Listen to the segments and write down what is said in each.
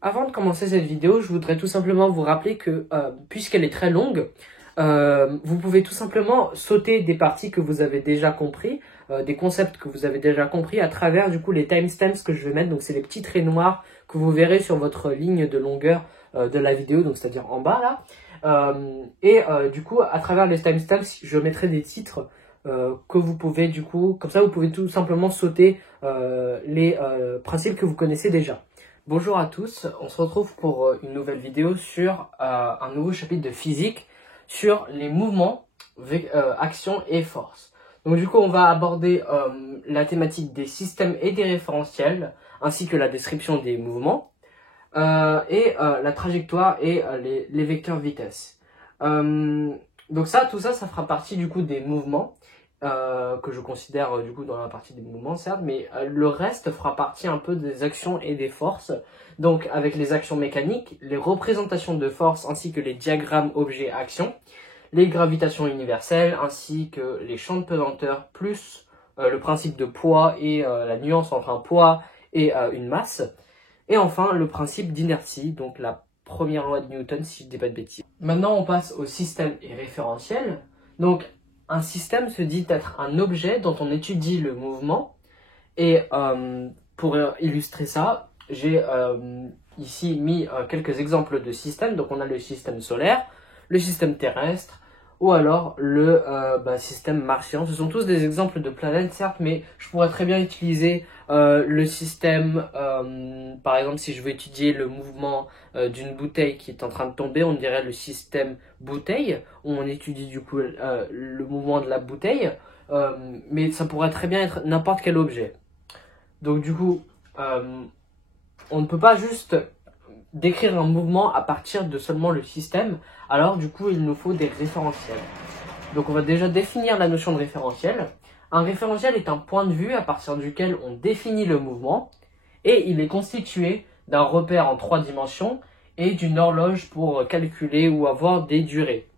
Avant de commencer cette vidéo, je voudrais tout simplement vous rappeler que, puisqu'elle est très longue, vous pouvez tout simplement sauter des parties que vous avez déjà compris, des concepts que vous avez déjà compris à travers du coup les timestamps que je vais mettre. Donc c'est les petits traits noirs que vous verrez sur votre ligne de longueur de la vidéo, donc c'est-à-dire en bas là. Du coup, à travers les timestamps, je mettrai des titres que vous pouvez du coup, comme ça vous pouvez tout simplement sauter les principes que vous connaissez déjà. Bonjour à tous, on se retrouve pour une nouvelle vidéo sur un nouveau chapitre de physique sur les mouvements, actions et forces. Donc du coup on va aborder la thématique des systèmes et des référentiels ainsi que la description des mouvements la trajectoire et les vecteurs vitesse. Donc tout ça fera partie du coup des mouvements. Que je considère du coup dans la partie des mouvements certes, mais le reste fera partie un peu des actions et des forces, donc avec les actions mécaniques, les représentations de force ainsi que les diagrammes objets-actions, les gravitations universelles ainsi que les champs de pesanteur plus le principe de poids et la nuance entre un poids et une masse, et enfin le principe d'inertie, donc la première loi de Newton si je dis pas de bêtises. Maintenant on passe au système et référentiel. Donc un système se dit être un objet dont on étudie le mouvement. Et pour illustrer ça, j'ai ici mis quelques exemples de systèmes. Donc on a le système solaire, le système terrestre, ou alors le système martien. Ce sont tous des exemples de planètes, certes, mais je pourrais très bien utiliser le système, par exemple, si je veux étudier le mouvement d'une bouteille qui est en train de tomber, on dirait le système bouteille, où on étudie du coup le mouvement de la bouteille, mais ça pourrait très bien être n'importe quel objet. Donc du coup, on ne peut pas juste décrire un mouvement à partir de seulement le système, alors du coup il nous faut des référentiels. Donc on va déjà définir la notion de référentiel. Un référentiel est un point de vue à partir duquel on définit le mouvement, et il est constitué d'un repère en 3 dimensions et d'une horloge pour calculer ou avoir des durées.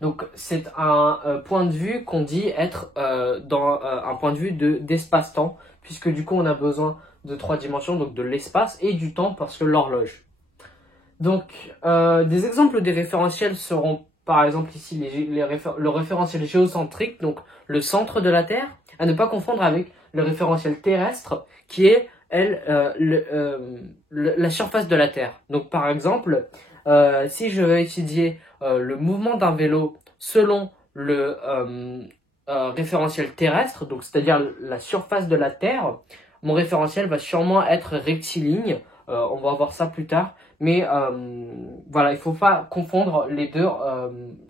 Donc c'est un point de vue qu'on dit être dans un point de vue d'espace-temps, puisque du coup on a besoin de 3 dimensions, donc de l'espace et du temps parce que l'horloge. Donc des exemples des référentiels seront par exemple ici le référentiel géocentrique, donc le centre de la Terre, à ne pas confondre avec le référentiel terrestre qui est la surface de la Terre. Donc par exemple, si je veux étudier le mouvement d'un vélo selon le référentiel terrestre, donc c'est-à-dire la surface de la Terre, mon référentiel va sûrement être rectiligne. On va voir ça plus tard, mais voilà, il ne faut pas confondre les deux.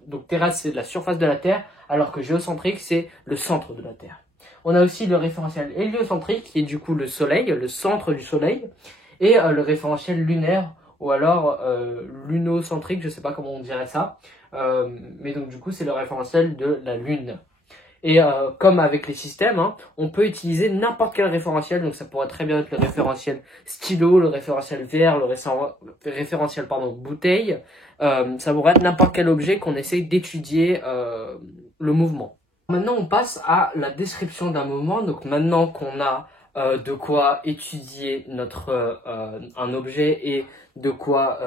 Donc terrestre c'est la surface de la Terre, alors que géocentrique c'est le centre de la Terre. On a aussi le référentiel héliocentrique qui est du coup le Soleil, le centre du Soleil, et le référentiel lunaire ou alors lunocentrique, je sais pas comment on dirait ça, mais donc du coup c'est le référentiel de la Lune. Et comme avec les systèmes, hein, on peut utiliser n'importe quel référentiel, donc ça pourrait très bien être le référentiel stylo, le référentiel verre, le référentiel bouteille, ça pourrait être n'importe quel objet qu'on essaye d'étudier le mouvement. Maintenant on passe à la description d'un mouvement, donc maintenant qu'on a de quoi étudier un objet et de quoi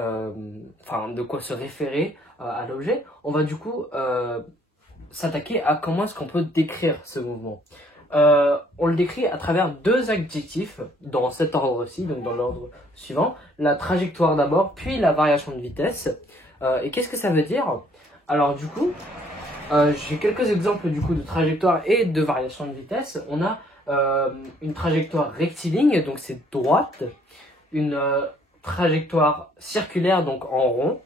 se référer à l'objet, on va du coup s'attaquer à comment est-ce qu'on peut décrire ce mouvement. On le décrit à travers 2 adjectifs dans cet ordre-ci, donc dans l'ordre suivant, la trajectoire d'abord, puis la variation de vitesse. Et qu'est-ce que ça veut dire? Alors du coup, j'ai quelques exemples du coup de trajectoire et de variation de vitesse. On a une trajectoire rectiligne, donc c'est droite, une trajectoire circulaire, donc en rond,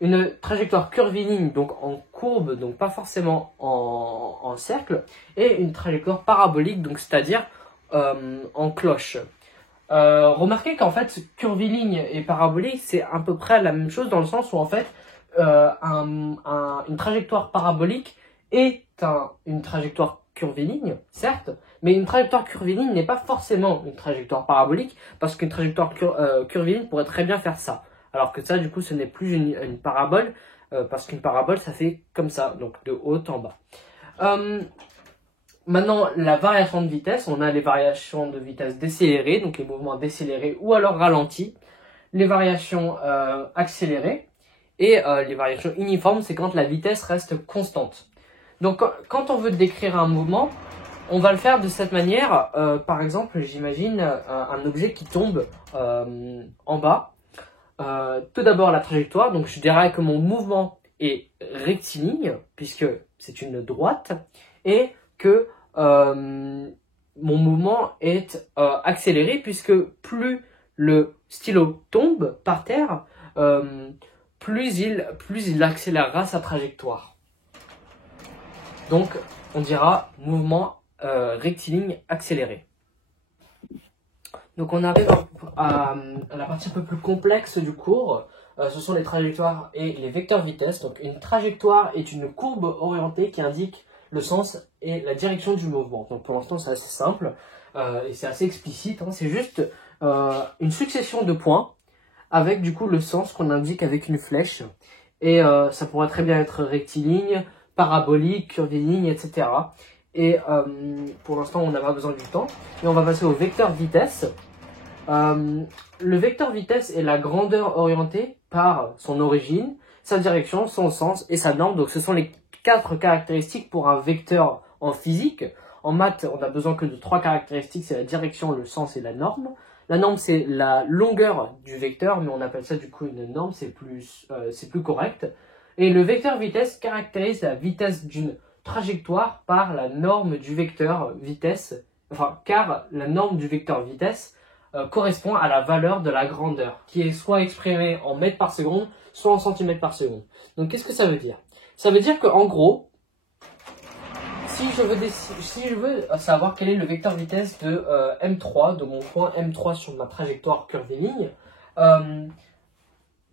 une trajectoire curviligne, donc en courbe, donc pas forcément en cercle, et une trajectoire parabolique, donc c'est-à-dire en cloche. Remarquez qu'en fait, curviligne et parabolique, c'est à peu près la même chose dans le sens où en fait, une trajectoire parabolique est une trajectoire curviligne, certes, mais une trajectoire curviligne n'est pas forcément une trajectoire parabolique, parce qu'une trajectoire curviligne pourrait très bien faire ça. Alors que ça, du coup, ce n'est plus une parabole, parce qu'une parabole, ça fait comme ça, donc de haut en bas. Maintenant, la variation de vitesse, on a les variations de vitesse décélérées, donc les mouvements décélérés ou alors ralentis. les variations accélérées. Et les variations uniformes, c'est quand la vitesse reste constante. Donc quand on veut décrire un mouvement, on va le faire de cette manière. Par exemple, j'imagine un objet qui tombe en bas. Tout d'abord la trajectoire, donc je dirais que mon mouvement est rectiligne, puisque c'est une droite, et que mon mouvement est accéléré, puisque plus le stylo tombe par terre, plus il accélérera sa trajectoire. Donc on dira mouvement rectiligne accéléré. Donc on arrive à la partie un peu plus complexe du cours. Ce sont les trajectoires et les vecteurs vitesse. Donc une trajectoire est une courbe orientée qui indique le sens et la direction du mouvement. Donc pour l'instant c'est assez simple et c'est assez explicite. Hein. C'est juste une succession de points avec du coup le sens qu'on indique avec une flèche. Et ça pourrait très bien être rectiligne, parabolique, curviligne, etc. Et pour l'instant on n'a pas besoin du temps. Et on va passer au vecteur vitesse. Le vecteur vitesse est la grandeur orientée par son origine, sa direction, son sens et sa norme. Donc ce sont les 4 caractéristiques pour un vecteur en physique. En maths, on a besoin que de 3 caractéristiques, c'est la direction, le sens et la norme. La norme, c'est la longueur du vecteur, mais on appelle ça du coup une norme, c'est plus correct. Et le vecteur vitesse caractérise la vitesse d'une trajectoire par la norme du vecteur vitesse, car la norme du vecteur vitesse correspond à la valeur de la grandeur, qui est soit exprimée en mètres par seconde, soit en centimètres par seconde. Donc qu'est-ce que ça veut dire? Ça veut dire qu'en gros, si je veux savoir quel est le vecteur vitesse de M3, de mon point M3 sur ma trajectoire curviligne,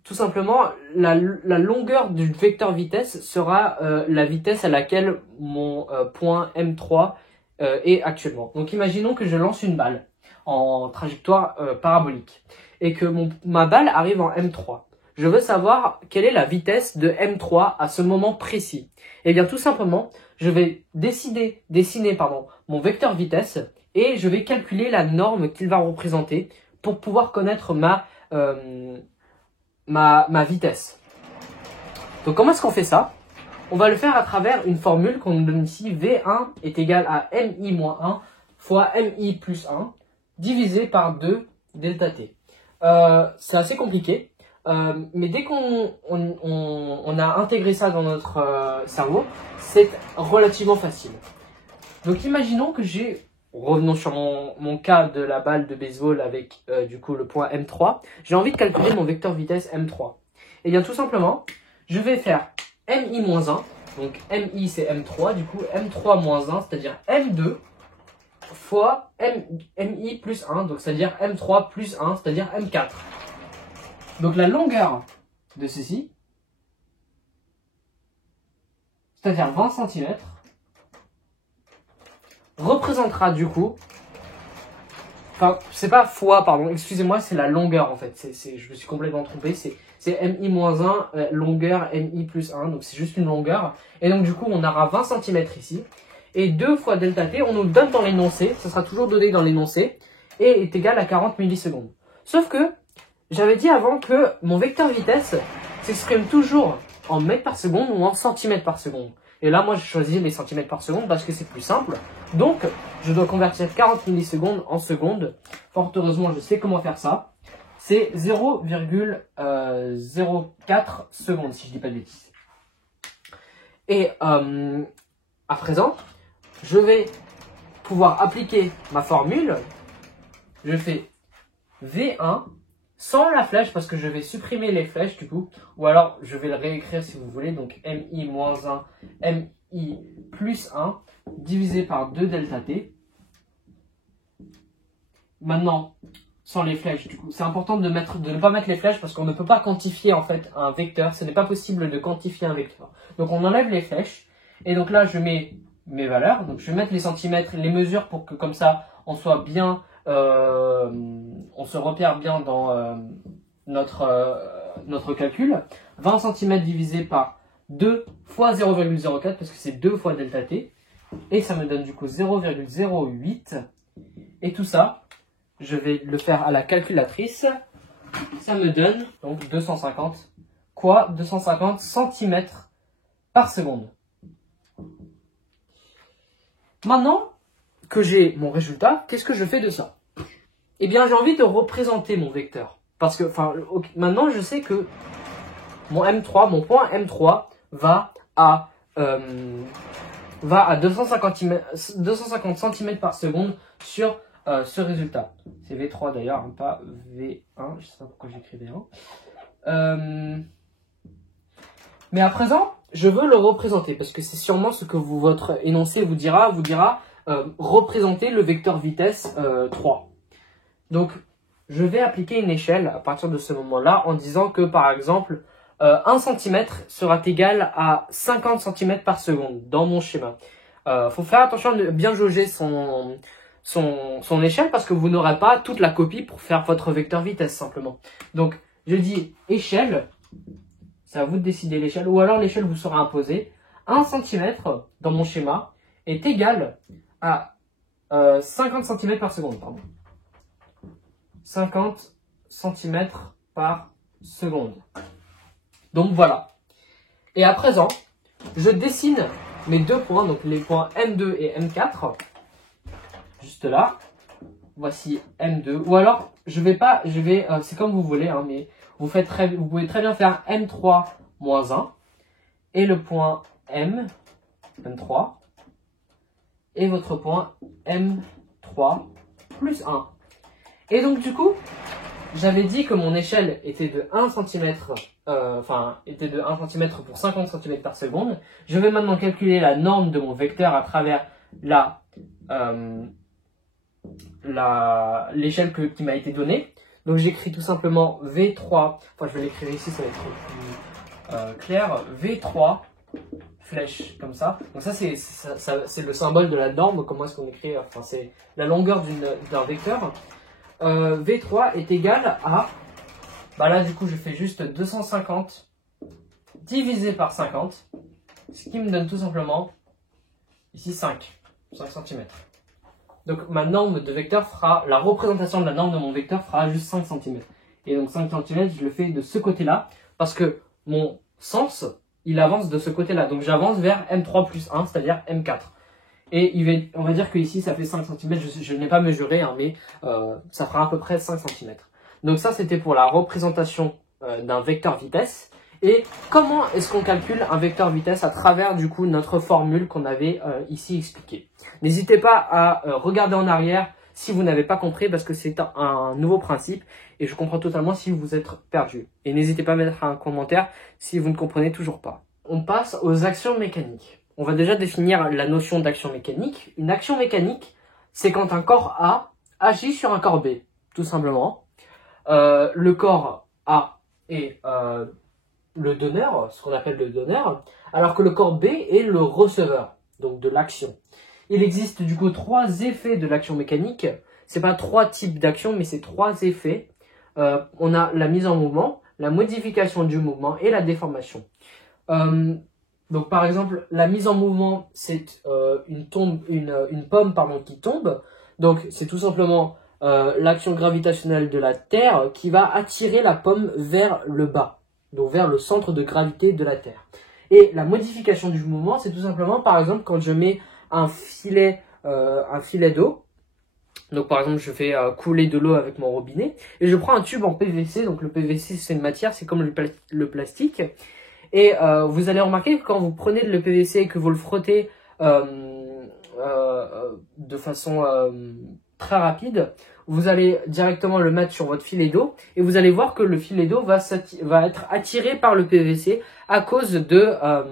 tout simplement, la longueur du vecteur vitesse sera la vitesse à laquelle mon point M3 est actuellement. Donc imaginons que je lance une balle en trajectoire parabolique et que ma balle arrive en M3. Je veux savoir quelle est la vitesse de M3 à ce moment précis. Et bien tout simplement, je vais dessiner mon vecteur vitesse et je vais calculer la norme qu'il va représenter pour pouvoir connaître ma vitesse. Donc comment est-ce qu'on fait ça? On va le faire à travers une formule qu'on nous donne ici. V1 est égal à MI-1 fois MI plus 1 divisé par 2 delta T. C'est assez compliqué, mais dès qu'on a intégré ça dans notre cerveau, c'est relativement facile. Donc imaginons que revenons sur mon cas de la balle de baseball avec du coup le point M3, j'ai envie de calculer mon vecteur vitesse M3. Et bien tout simplement, je vais faire MI-1, donc MI c'est M3, du coup M3-1, c'est-à-dire M2, fois MI plus 1, donc c'est-à-dire M3 plus 1, c'est-à-dire M4. Donc la longueur de ceci, c'est-à-dire 20 cm, représentera du coup, enfin c'est pas fois, pardon, excusez-moi, c'est la longueur en fait, je me suis complètement trompé, c'est MI-1, longueur MI plus 1, donc c'est juste une longueur, et donc du coup on aura 20 cm ici, et 2 fois delta T, on nous le donne dans l'énoncé, ça sera toujours donné dans l'énoncé, et est égal à 40 millisecondes. Sauf que, j'avais dit avant que mon vecteur vitesse s'exprime toujours en mètres par seconde ou en centimètres par seconde. Et là, moi, je choisis les centimètres par seconde parce que c'est plus simple. Donc, je dois convertir 40 millisecondes en secondes. Fort heureusement, je sais comment faire ça. C'est 0,04 secondes, si je dis pas de bêtises. Et à présent, je vais pouvoir appliquer ma formule. Je fais V1 sans la flèche parce que je vais supprimer les flèches du coup. Ou alors, je vais le réécrire si vous voulez. Donc, MI-1, MI plus 1 divisé par 2 delta T. Maintenant, sans les flèches du coup. C'est important de ne pas mettre les flèches parce qu'on ne peut pas quantifier en fait un vecteur. Ce n'est pas possible de quantifier un vecteur. Donc, on enlève les flèches. Et donc là, je mets mes valeurs. Donc, je vais mettre les centimètres, les mesures pour que comme ça, on soit bien... on se repère bien dans notre calcul. 20 cm divisé par 2 fois 0,04 parce que c'est 2 fois delta T. Et ça me donne du coup 0,08. Et tout ça, je vais le faire à la calculatrice. Ça me donne donc 250. Quoi? 250 cm par seconde. Maintenant que j'ai mon résultat, qu'est-ce que je fais de ça? Eh bien, j'ai envie de représenter mon vecteur. Parce que, maintenant, je sais que mon M3, mon point M3 va à 250 cm par seconde sur ce résultat. C'est V3 d'ailleurs, hein, pas V1. Je sais pas pourquoi j'écris V1. Mais à présent, je veux le représenter parce que c'est sûrement ce que votre énoncé vous dira représenter le vecteur vitesse 3. Donc, je vais appliquer une échelle à partir de ce moment-là en disant que, par exemple, 1 cm sera égal à 50 cm par seconde dans mon schéma. Faut faire attention de bien jauger son échelle parce que vous n'aurez pas toute la copie pour faire votre vecteur vitesse simplement. Donc, je dis échelle, c'est à vous de décider l'échelle, ou alors l'échelle vous sera imposée. 1 cm dans mon schéma est égal à 50 cm par seconde. Pardon. 50 cm par seconde. Donc voilà. Et à présent, je dessine mes deux points, donc les points M2 et M4. Juste là. Voici M2. Ou alors, c'est comme vous voulez, hein, mais vous pouvez très bien faire M3 moins 1. Et le point M3. Et votre point M3 plus 1. Et donc du coup, j'avais dit que mon échelle était de 1 cm, était de 1 cm pour 50 cm par seconde. Je vais maintenant calculer la norme de mon vecteur à travers l'échelle qui m'a été donnée. Donc j'écris tout simplement V3, je vais l'écrire ici, ça va être plus clair, V3, flèche, comme ça. Donc ça, c'est le symbole de la norme, comment est-ce qu'on écrit, c'est la longueur d'un vecteur. V3 est égal à, là du coup je fais juste 250 divisé par 50, ce qui me donne tout simplement, ici 5 cm. Donc ma norme de vecteur la représentation de la norme de mon vecteur fera juste 5 cm. Et donc 5 cm, je le fais de ce côté-là, parce que mon sens, il avance de ce côté-là. Donc j'avance vers M3 plus 1, c'est-à-dire M4. Et on va dire que ici ça fait 5 cm, je n'ai pas mesuré, hein, mais ça fera à peu près 5 cm. Donc ça c'était pour la représentation d'un vecteur vitesse. Et comment est-ce qu'on calcule un vecteur vitesse à travers du coup notre formule qu'on avait ici expliquée. N'hésitez pas à regarder en arrière si vous n'avez pas compris parce que c'est un nouveau principe et je comprends totalement si vous êtes perdu. Et n'hésitez pas à mettre un commentaire si vous ne comprenez toujours pas. On passe aux actions mécaniques. On va déjà définir la notion d'action mécanique. Une action mécanique, c'est quand un corps A agit sur un corps B, tout simplement. Le corps A est le donneur, ce qu'on appelle le donneur, alors que le corps B est le receveur, donc de l'action. Il existe du coup 3 effets de l'action mécanique. C'est pas 3 types d'actions, mais c'est 3 effets. On a la mise en mouvement, la modification du mouvement et la déformation. Donc par exemple, la mise en mouvement, c'est une pomme qui tombe. Donc c'est tout simplement l'action gravitationnelle de la Terre qui va attirer la pomme vers le bas, donc vers le centre de gravité de la Terre. Et la modification du mouvement, c'est tout simplement par exemple quand je mets un filet d'eau. Donc par exemple, je fais couler de l'eau avec mon robinet et je prends un tube en PVC. Donc le PVC, c'est une matière, c'est comme le plastique. Et vous allez remarquer que quand vous prenez le PVC et que vous le frottez de façon très rapide, vous allez directement le mettre sur votre filet d'eau et vous allez voir que le filet d'eau va être attiré par le PVC à cause d'un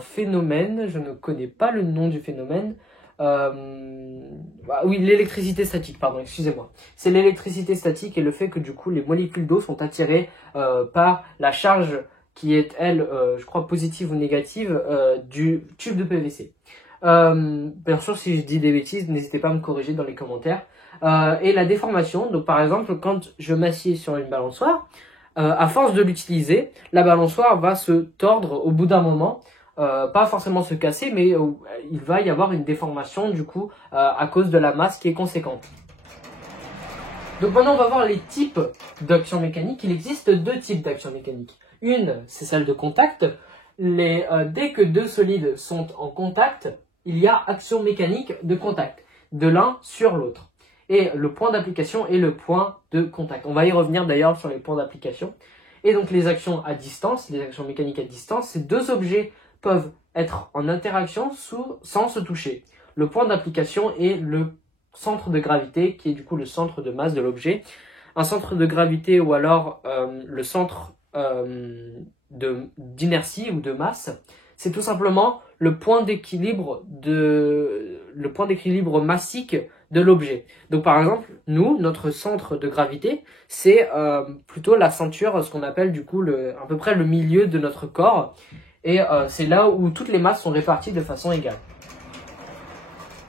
phénomène. Je ne connais pas le nom du phénomène. Oui, l'électricité statique, pardon, excusez-moi. C'est l'électricité statique et le fait que du coup les molécules d'eau sont attirées par la charge qui est, elle, je crois positive ou négative du tube de PVC. Bien sûr, si je dis des bêtises, n'hésitez pas à me corriger dans les commentaires. Et la déformation, donc par exemple, quand je m'assieds sur une balançoire, à force de l'utiliser, la balançoire va se tordre au bout d'un moment. Pas forcément se casser, mais il va y avoir une déformation du coup à cause de la masse qui est conséquente. Donc maintenant, on va voir les types d'actions mécaniques. Il existe deux types d'actions mécaniques. Une, c'est celle de contact. Dès que deux solides sont en contact, il y a action mécanique de contact, de l'un sur l'autre. Et le point d'application est le point de contact. On va y revenir d'ailleurs sur les points d'application. Et donc les actions à distance, les actions mécaniques à distance, ces deux objets peuvent être en interaction sans se toucher. Le point d'application est le centre de gravité, qui est du coup le centre de masse de l'objet. Un centre de gravité ou alors le centre d'inertie ou de masse, c'est tout simplement le point d'équilibre massique de l'objet. Donc par exemple, nous, notre centre de gravité, c'est plutôt la ceinture, ce qu'on appelle du coup à peu près le milieu de notre corps. Et c'est là où toutes les masses sont réparties de façon égale.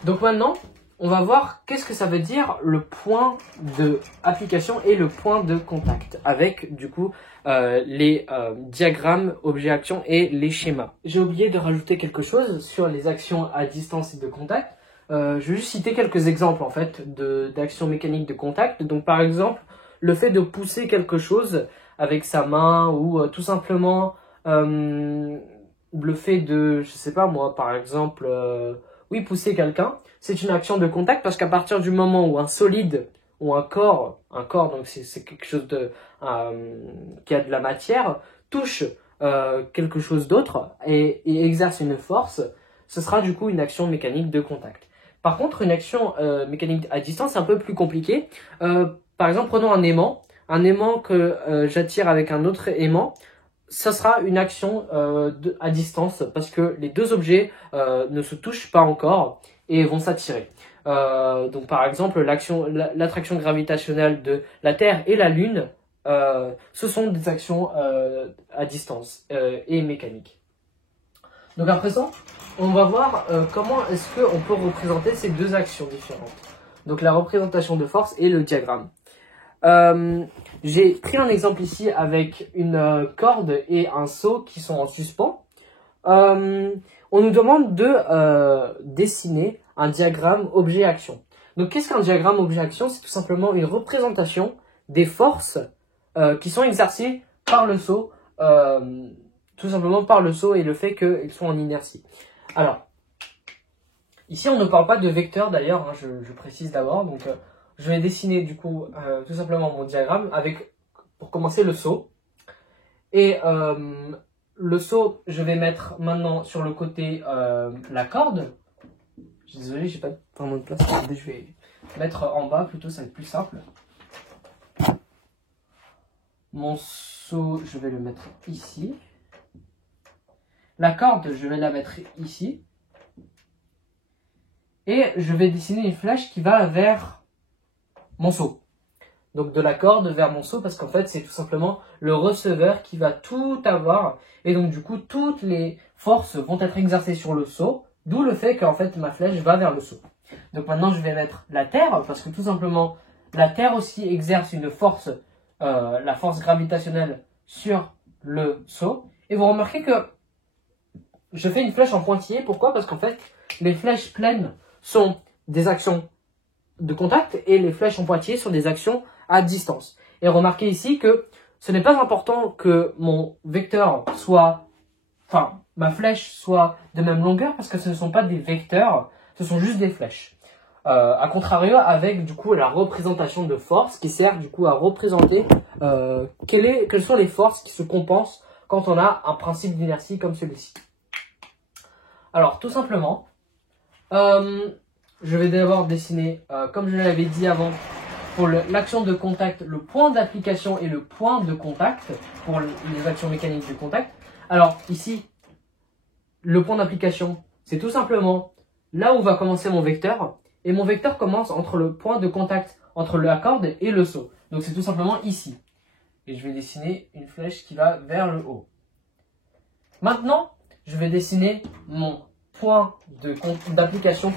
Donc maintenant, on va voir qu'est-ce que ça veut dire le point d'application et le point de contact avec du coup les diagrammes objet-action et les schémas. J'ai oublié de rajouter quelque chose sur les actions à distance et de contact. Je vais juste citer quelques exemples en fait d'actions mécaniques de contact. Donc par exemple, le fait de pousser quelque chose avec sa main ou tout simplement le fait de, je sais pas moi, par exemple, pousser quelqu'un, c'est une action de contact parce qu'à partir du moment où un solide ou un corps donc c'est quelque chose qui a de la matière, touche quelque chose d'autre et exerce une force, ce sera du coup une action mécanique de contact. Par contre, une action mécanique à distance, c'est un peu plus compliqué. Par exemple, prenons un aimant que j'attire avec un autre aimant. Ça sera une action à distance parce que les deux objets ne se touchent pas encore et vont s'attirer. Donc par exemple, l'attraction gravitationnelle de la Terre et la Lune, ce sont des actions à distance et mécaniques. Donc à présent, on va voir comment est-ce qu'on peut représenter ces deux actions différentes. Donc la représentation de force et le diagramme. J'ai pris un exemple ici avec une corde et un seau qui sont en suspens. On nous demande de dessiner un diagramme objet-action. Donc qu'est-ce qu'un diagramme objet-action? C'est tout simplement une représentation des forces qui sont exercées par le seau, tout simplement par le seau et le fait qu'ils sont en inertie. Alors, ici on ne parle pas de vecteurs d'ailleurs, hein, je précise d'abord. Donc je vais dessiner du coup tout simplement mon diagramme avec, pour commencer, le seau. Et le seau, je vais mettre maintenant sur le côté la corde. Je suis désolé, j'ai pas vraiment de place. Je vais mettre en bas plutôt, ça va être plus simple. Mon seau, je vais le mettre ici. La corde, je vais la mettre ici. Et je vais dessiner une flèche qui va vers mon seau. Donc de la corde vers mon seau, parce qu'en fait c'est tout simplement le receveur qui va tout avoir. Et donc du coup toutes les forces vont être exercées sur le seau, d'où le fait qu'en fait ma flèche va vers le seau. Donc maintenant je vais mettre la Terre, parce que tout simplement la Terre aussi exerce une force, la force gravitationnelle sur le seau. Et vous remarquez que je fais une flèche en pointillé. Pourquoi? Parce qu'en fait les flèches pleines sont des actions de contact et les flèches en pointillé sont des actions à distance. Et remarquez ici que ce n'est pas important que mon vecteur soit, ma flèche soit de même longueur, parce que ce ne sont pas des vecteurs, ce sont juste des flèches. A contrario avec du coup la représentation de force qui sert du coup à représenter quelles sont les forces qui se compensent quand on a un principe d'inertie comme celui-ci. Alors tout simplement, je vais d'abord dessiner, comme je l'avais dit avant, pour l'action de contact, le point d'application et le point de contact pour les actions mécaniques de contact. Alors ici, le point d'application, c'est tout simplement là où va commencer mon vecteur. Et mon vecteur commence entre le point de contact entre la corde et le seau. Donc c'est tout simplement ici. Et je vais dessiner une flèche qui va vers le haut. Maintenant, je vais dessiner mon point d'application,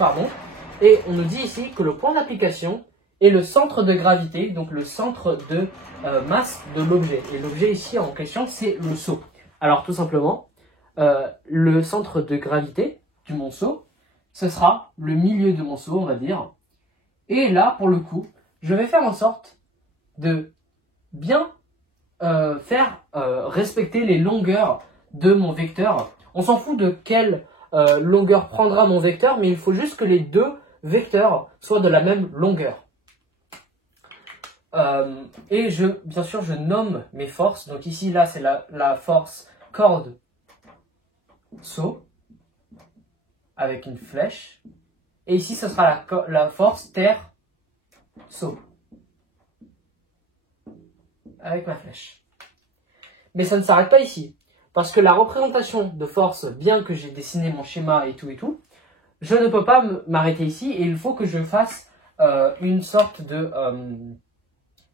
et on nous dit ici que le point d'application est le centre de gravité, donc le centre de masse de l'objet. Et l'objet ici en question, c'est le seau. Alors tout simplement, le centre de gravité de mon seau, ce sera le milieu de mon seau, on va dire. Et là, pour le coup, je vais faire en sorte de bien faire respecter les longueurs de mon vecteur. On s'en fout de quelle longueur prendra mon vecteur, mais il faut juste que les deux vecteurs soient de la même longueur. Et bien sûr, je nomme mes forces. Donc ici, là, c'est la force corde saut avec une flèche. Et ici, ce sera la force terre saut avec ma flèche. Mais ça ne s'arrête pas ici. Parce que la représentation de force, bien que j'ai dessiné mon schéma et tout, je ne peux pas m'arrêter ici. Et il faut que je fasse une sorte de...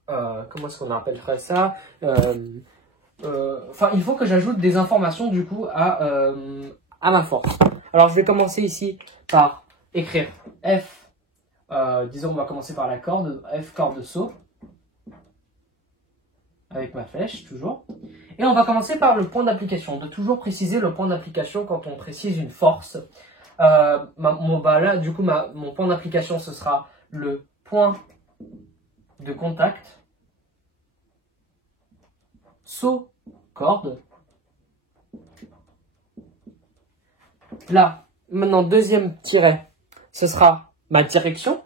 comment est-ce qu'on appellerait ça Enfin, il faut que j'ajoute des informations du coup à ma force. Alors, je vais commencer ici par écrire F. Disons, on va commencer par la corde. F corde saut. Avec ma flèche, toujours. Et on va commencer par le point d'application. De toujours préciser le point d'application quand on précise une force. Là, du coup, mon point d'application, ce sera le point de contact. Saut, corde. Là, maintenant, deuxième tiret, ce sera ma direction.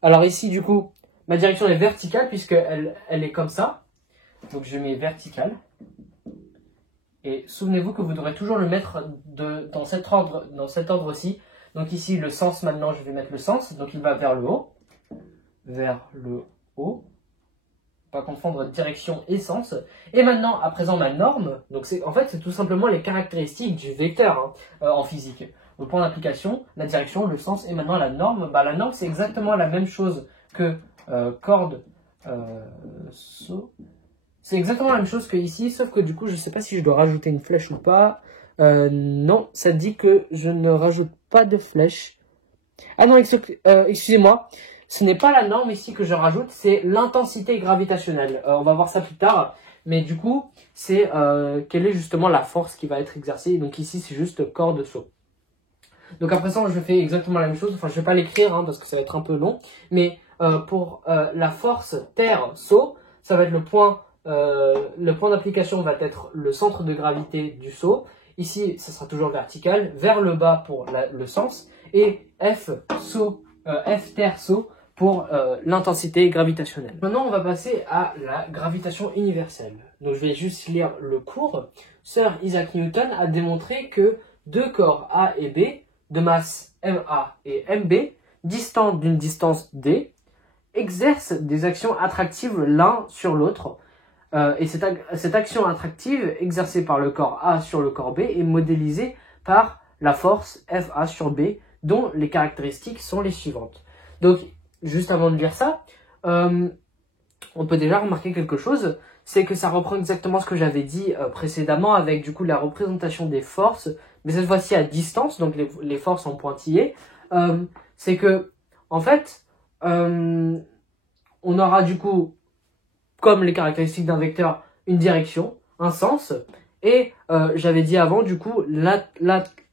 Alors ici, du coup, ma direction est verticale puisqu'elle est comme ça. Donc je mets vertical. Et souvenez-vous que vous devrez toujours le mettre dans cet ordre-ci. Donc ici, le sens, maintenant, je vais mettre le sens. Donc il va vers le haut. Vers le haut. Pas confondre direction et sens. Et maintenant, à présent, ma norme. Donc en fait, c'est tout simplement les caractéristiques du vecteur en physique. Le point d'application, la direction, le sens et maintenant la norme. La norme, c'est exactement la même chose que corde saut. C'est exactement la même chose que ici, sauf que du coup, je ne sais pas si je dois rajouter une flèche ou pas. Non, ça dit que je ne rajoute pas de flèche. Ah non, excusez-moi. Ce n'est pas la norme ici que je rajoute, c'est l'intensité gravitationnelle. On va voir ça plus tard. Mais du coup, c'est quelle est justement la force qui va être exercée. Donc ici, c'est juste corde saut. Donc après ça, je fais exactement la même chose. Enfin, je ne vais pas l'écrire parce que ça va être un peu long. Mais pour la force terre saut, ça va être le point d'application va être le centre de gravité du saut. Ici, ça sera toujours vertical, vers le bas pour le sens, et F terre saut pour l'intensité gravitationnelle. Maintenant, on va passer à la gravitation universelle. Donc, je vais juste lire le cours. Sir Isaac Newton a démontré que deux corps A et B, de masse MA et MB, distants d'une distance D, exercent des actions attractives l'un sur l'autre. Et cette action attractive exercée par le corps A sur le corps B est modélisée par la force FA sur B, dont les caractéristiques sont les suivantes. Donc, juste avant de lire ça, on peut déjà remarquer quelque chose, c'est que ça reprend exactement ce que j'avais dit précédemment avec du coup la représentation des forces, mais cette fois-ci à distance, donc les forces en pointillés. C'est que, en fait, on aura du coup comme les caractéristiques d'un vecteur, une direction, un sens, et j'avais dit avant, du coup,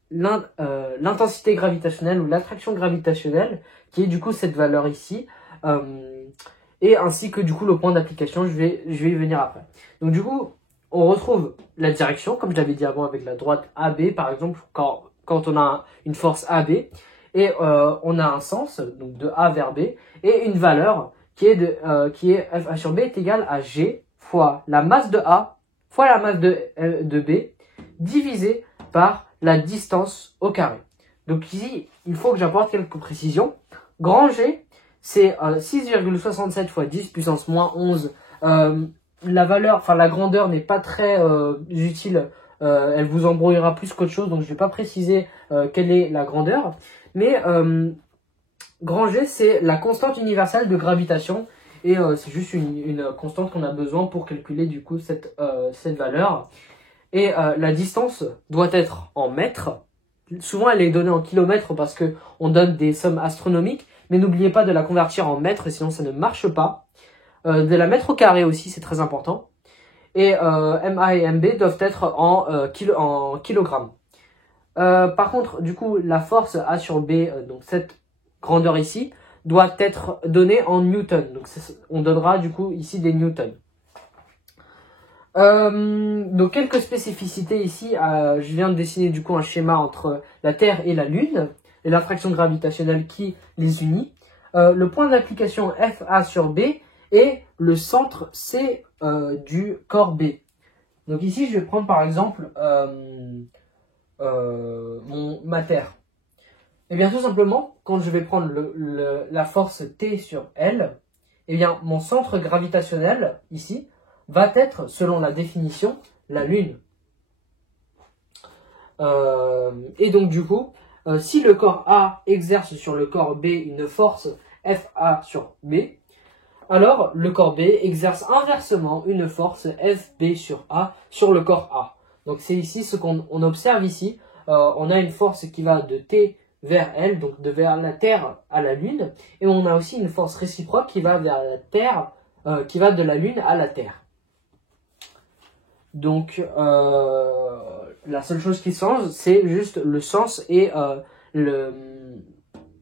l'intensité gravitationnelle ou l'attraction gravitationnelle, qui est du coup cette valeur ici, et ainsi que du coup le point d'application, je vais y venir après. Donc du coup, on retrouve la direction, comme je l'avais dit avant avec la droite AB, par exemple, quand on a une force AB, et on a un sens, donc de A vers B, et une valeur, qui est FA sur B est égal à G fois la masse de A fois la masse de B divisé par la distance au carré. Donc ici, il faut que j'apporte quelques précisions. Grand G, c'est 6,67 fois 10 puissance moins 11. La grandeur n'est pas très utile. Elle vous embrouillera plus qu'autre chose, donc je ne vais pas préciser quelle est la grandeur. Mais grand G, c'est la constante universelle de gravitation. Et c'est juste une constante qu'on a besoin pour calculer du coup cette valeur. Et la distance doit être en mètres. Souvent, elle est donnée en kilomètres parce qu'on donne des sommes astronomiques. Mais n'oubliez pas de la convertir en mètres, sinon ça ne marche pas. De la mettre au carré aussi, c'est très important. Et MA et MB doivent être en kilogrammes. Par contre, du coup, la force A sur B, donc cette grandeur ici, doit être donné en newtons. Donc on donnera du coup ici des newtons. Donc quelques spécificités ici. Je viens de dessiner du coup un schéma entre la Terre et la Lune et l'attraction gravitationnelle qui les unit. Le point d'application FA sur B et le centre C du corps B. Donc ici je vais prendre par exemple ma Terre. Et bien tout simplement, quand je vais prendre la force T sur L, et bien mon centre gravitationnel ici va être, selon la définition, la Lune. Et donc du coup, si le corps A exerce sur le corps B une force FA sur B, alors le corps B exerce inversement une force FB sur A sur le corps A. Donc c'est ici ce qu'on observe ici. On a une force qui va de T vers L, donc de vers la Terre à la Lune, et on a aussi une force réciproque qui va vers la Terre, qui va de la Lune à la Terre. Donc la seule chose qui change, c'est juste le sens et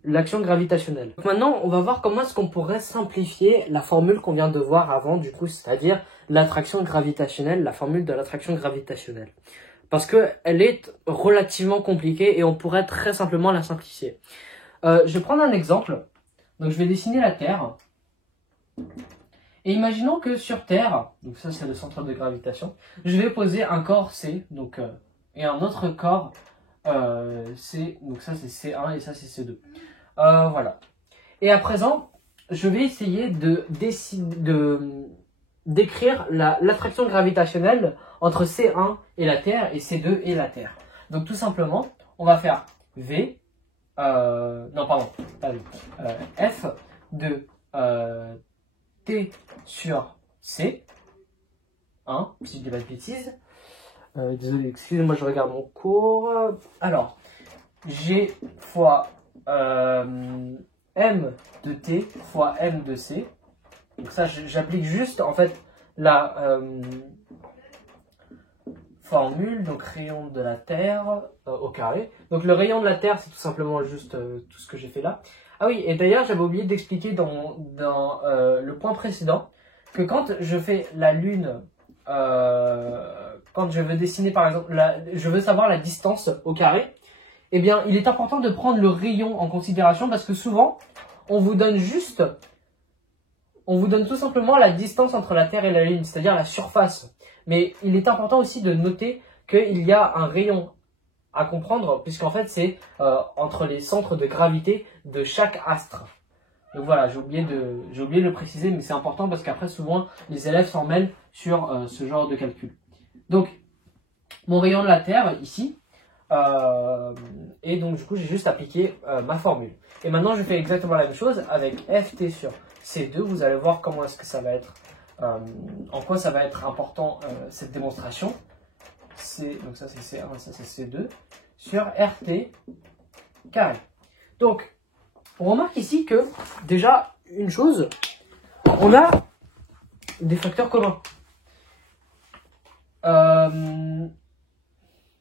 l'action gravitationnelle. Donc maintenant, on va voir comment est-ce qu'on pourrait simplifier la formule qu'on vient de voir avant, du coup, c'est-à-dire l'attraction gravitationnelle, la formule de l'attraction gravitationnelle. Parce qu'elle est relativement compliquée et on pourrait très simplement la simplifier. Je vais prendre un exemple. Donc je vais dessiner la Terre. Et imaginons que sur Terre, donc ça c'est le centre de gravitation, je vais poser un corps C, donc, et un autre corps C, donc ça c'est C1 et ça c'est C2. Voilà. Et à présent, je vais essayer d'écrire l'attraction gravitationnelle entre C1 et la Terre et C2 et la Terre. Donc tout simplement, on va faire V, non pardon, pas V, F de T sur C, 1, si je dis pas de bêtises. Désolé, excusez-moi, je regarde mon cours. Alors, G fois M de T fois M de C. Donc ça, j'applique juste en fait la formule, donc rayon de la Terre au carré. Donc le rayon de la Terre, c'est tout simplement juste tout ce que j'ai fait là. Ah oui, et d'ailleurs, j'avais oublié d'expliquer dans le point précédent que quand je fais la Lune, quand je veux dessiner par exemple, je veux savoir la distance au carré, eh bien, il est important de prendre le rayon en considération parce que souvent, on vous donne tout simplement la distance entre la Terre et la Lune, c'est-à-dire la surface. Mais il est important aussi de noter qu'il y a un rayon à comprendre, puisqu'en fait c'est entre les centres de gravité de chaque astre. Donc voilà, j'ai oublié de le préciser, mais c'est important parce qu'après souvent les élèves s'en mêlent sur ce genre de calcul. Donc mon rayon de la Terre ici, et donc du coup j'ai juste appliqué ma formule. Et maintenant je fais exactement la même chose avec Ft sur C2. Vous allez voir comment est-ce que ça va être, en quoi ça va être important cette démonstration. Donc ça c'est C1, ça c'est C2 sur RT carré. Donc on remarque ici que déjà une chose, on a des facteurs communs.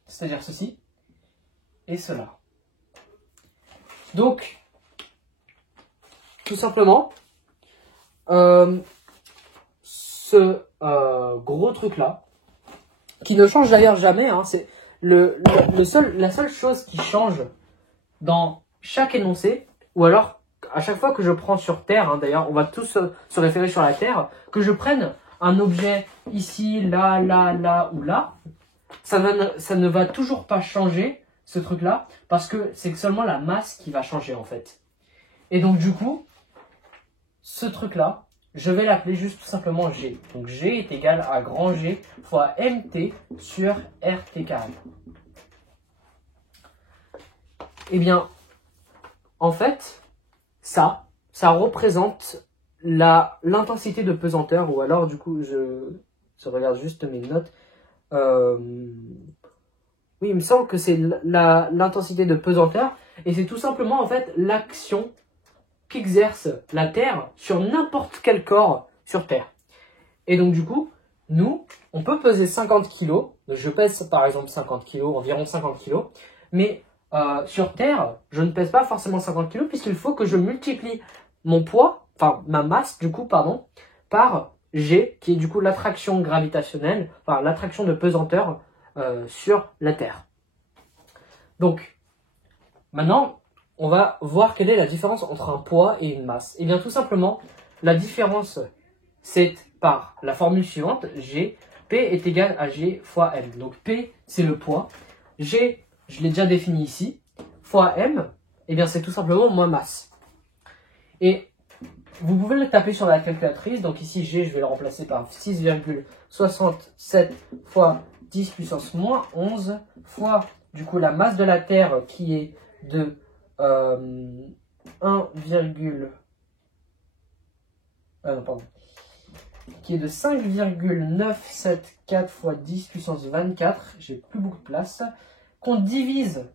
C'est-à-dire ceci et cela. Donc tout simplement ce gros truc là, qui ne change d'ailleurs jamais, hein, c'est la seule chose qui change dans chaque énoncé, ou alors à chaque fois que je prends sur Terre, hein, d'ailleurs on va tous se référer sur la Terre, que je prenne un objet ici, là, là, là ou là, ça ne va toujours pas changer ce truc là, parce que c'est seulement la masse qui va changer en fait. Et donc du coup, ce truc là, je vais l'appeler juste tout simplement G. Donc G est égal à grand G fois MT sur RT carré. Eh bien, en fait, ça représente l'intensité de pesanteur, ou alors du coup, je regarde juste mes notes. Oui, il me semble que c'est l'intensité de pesanteur, et c'est tout simplement en fait l'action qu'exerce la Terre sur n'importe quel corps sur Terre. Et donc du coup, nous, on peut peser 50 kg, je pèse par exemple 50 kg, environ 50 kg, mais sur Terre, je ne pèse pas forcément 50 kg puisqu'il faut que je multiplie mon poids, enfin ma masse du coup, pardon, par G, qui est du coup l'attraction gravitationnelle, enfin l'attraction de pesanteur sur la Terre. Donc, maintenant, on va voir quelle est la différence entre un poids et une masse. Et bien tout simplement, la différence, c'est par la formule suivante, G, P est égal à G fois M. Donc P, c'est le poids. G, je l'ai déjà défini ici, fois M, et bien c'est tout simplement ma masse. Et vous pouvez le taper sur la calculatrice. Donc ici, G, je vais le remplacer par 6,67 fois 10 puissance moins 11 fois, du coup, la masse de la Terre qui est de 5,974 fois 10 puissance 24. J'ai plus beaucoup de place. Qu'on divise,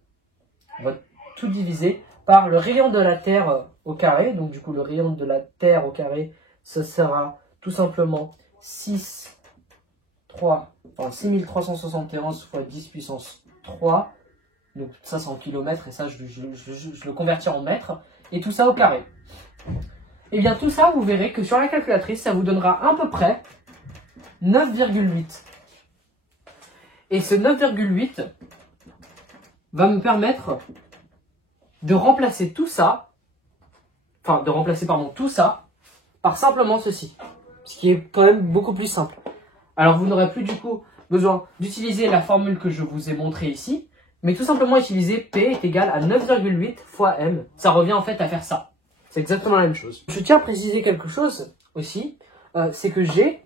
on va tout diviser par le rayon de la Terre au carré. Donc du coup, le rayon de la Terre au carré, ce sera tout simplement 6371 fois 10 puissance 3. Donc ça, c'est en kilomètres, et ça, je le convertis en mètres. Et tout ça au carré. Et bien tout ça, vous verrez que sur la calculatrice, ça vous donnera à peu près 9,8. Et ce 9,8 va me permettre de remplacer tout ça, enfin de remplacer pardon tout ça par simplement ceci, ce qui est quand même beaucoup plus simple. Alors vous n'aurez plus du coup besoin d'utiliser la formule que je vous ai montrée ici, mais tout simplement utiliser P est égal à 9,8 fois M. Ça revient en fait à faire ça. C'est exactement la même chose. Je tiens à préciser quelque chose aussi, c'est que G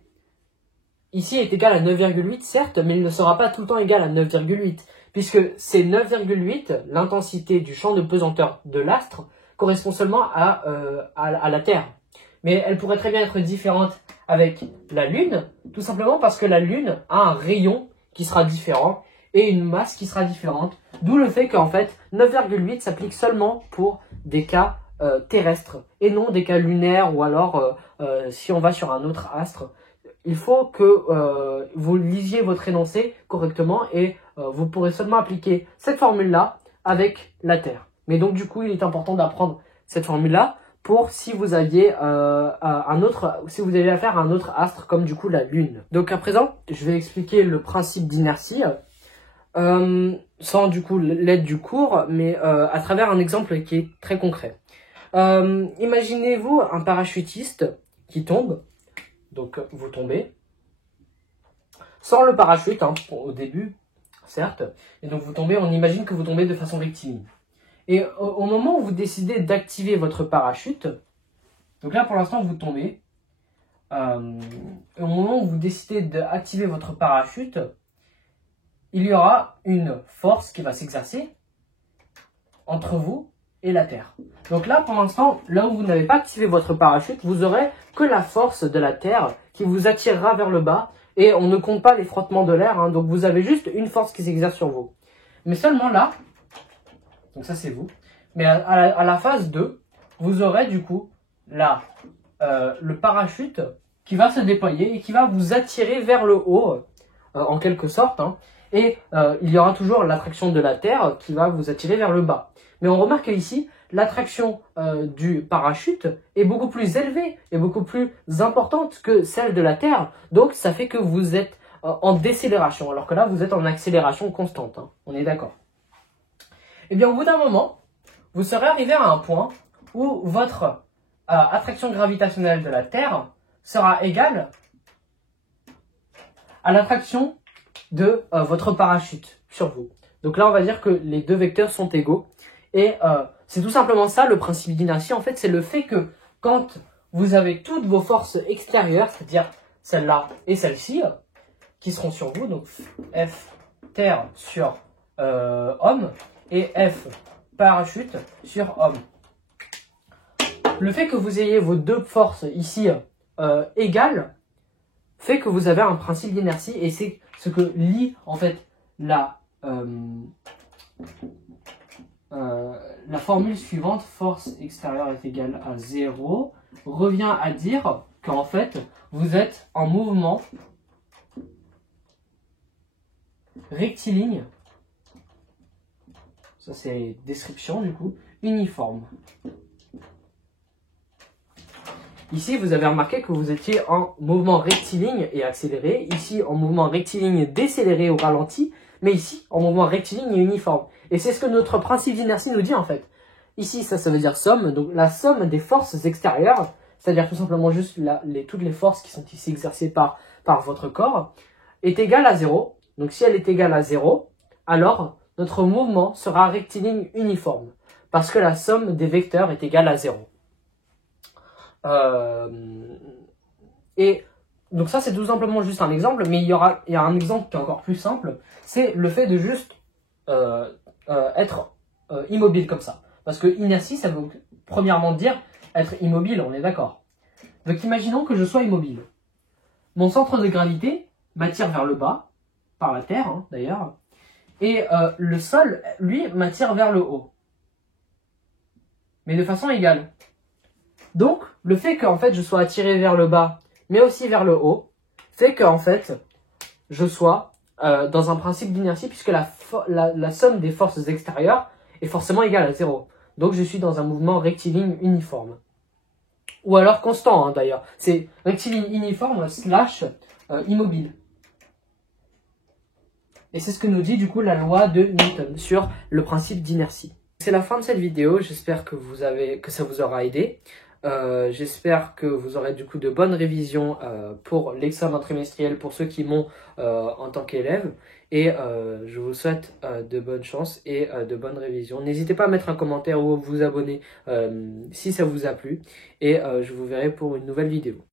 ici est égal à 9,8 certes, mais il ne sera pas tout le temps égal à 9,8. Puisque c'est 9,8, l'intensité du champ de pesanteur de l'astre, correspond seulement à la Terre. Mais elle pourrait très bien être différente avec la Lune, tout simplement parce que la Lune a un rayon qui sera différent et une masse qui sera différente. D'où le fait qu'en fait, 9,8 s'applique seulement pour des cas terrestres et non des cas lunaires ou alors si on va sur un autre astre. Il faut que vous lisiez votre énoncé correctement et vous pourrez seulement appliquer cette formule-là avec la Terre. Mais donc du coup, il est important d'apprendre cette formule-là pour si vous aviez si vous avez affaire à un autre astre comme du coup la Lune. Donc à présent, je vais expliquer le principe d'inertie sans du coup l'aide du cours, mais à travers un exemple qui est très concret. Imaginez-vous un parachutiste qui tombe. Donc vous tombez sans le parachute au début, certes. Et donc vous tombez, on imagine que vous tombez de façon rectiligne. Et au moment où vous décidez d'activer votre parachute, donc là pour l'instant vous tombez. Au moment où vous décidez d'activer votre parachute, il y aura une force qui va s'exercer entre vous et la Terre. Donc là, pour l'instant, là où vous n'avez pas activé votre parachute, vous aurez que la force de la Terre qui vous attirera vers le bas et on ne compte pas les frottements de l'air, donc vous avez juste une force qui s'exerce sur vous. Mais seulement là, donc ça c'est vous, mais à la phase 2, vous aurez du coup là le parachute qui va se déployer et qui va vous attirer vers le haut, en quelque sorte, et il y aura toujours l'attraction de la Terre qui va vous attirer vers le bas. Mais on remarque ici, l'attraction du parachute est beaucoup plus élevée et beaucoup plus importante que celle de la Terre. Donc ça fait que vous êtes en décélération, alors que là vous êtes en accélération constante. On est d'accord. Et bien au bout d'un moment, vous serez arrivé à un point où votre attraction gravitationnelle de la Terre sera égale à l'attraction de votre parachute sur vous. Donc là on va dire que les deux vecteurs sont égaux. Et c'est tout simplement ça le principe d'inertie. En fait, c'est le fait que quand vous avez toutes vos forces extérieures, c'est-à-dire celle-là et celle-ci, qui seront sur vous, donc F Terre sur homme et F parachute sur homme. Le fait que vous ayez vos deux forces ici égales fait que vous avez un principe d'inertie et c'est ce que lie en fait la formule suivante, force extérieure est égale à 0, revient à dire qu'en fait, vous êtes en mouvement rectiligne, ça c'est description du coup, uniforme. Ici, vous avez remarqué que vous étiez en mouvement rectiligne et accéléré. Ici, en mouvement rectiligne décéléré au ralenti. Mais ici, en mouvement rectiligne et uniforme. Et c'est ce que notre principe d'inertie nous dit en fait. Ici, ça veut dire somme. Donc la somme des forces extérieures, c'est-à-dire tout simplement juste toutes les forces qui sont ici exercées par votre corps, est égale à 0. Donc si elle est égale à 0, alors notre mouvement sera rectiligne uniforme. Parce que la somme des vecteurs est égale à 0. Et donc ça c'est tout simplement juste un exemple, mais il y a un exemple qui est encore plus simple, c'est le fait de juste être immobile comme ça. Parce que inertie, ça veut premièrement dire être immobile, on est d'accord. Donc imaginons que je sois immobile. Mon centre de gravité m'attire vers le bas, par la Terre hein, d'ailleurs, et le sol, lui, m'attire vers le haut. Mais de façon égale. Donc, le fait qu'en fait je sois attiré vers le bas, mais aussi vers le haut, fait qu'en fait, je sois dans un principe d'inertie, puisque la somme des forces extérieures est forcément égale à 0. Donc je suis dans un mouvement rectiligne uniforme. Ou alors constant hein, d'ailleurs. C'est rectiligne uniforme / immobile. Et c'est ce que nous dit du coup la loi de Newton sur le principe d'inertie. C'est la fin de cette vidéo, j'espère que ça vous aura aidé. J'espère que vous aurez du coup de bonnes révisions pour l'examen trimestriel pour ceux qui m'ont en tant qu'élève. Et je vous souhaite de bonnes chances et de bonnes révisions. N'hésitez pas à mettre un commentaire ou à vous abonner si ça vous a plu. Et je vous verrai pour une nouvelle vidéo.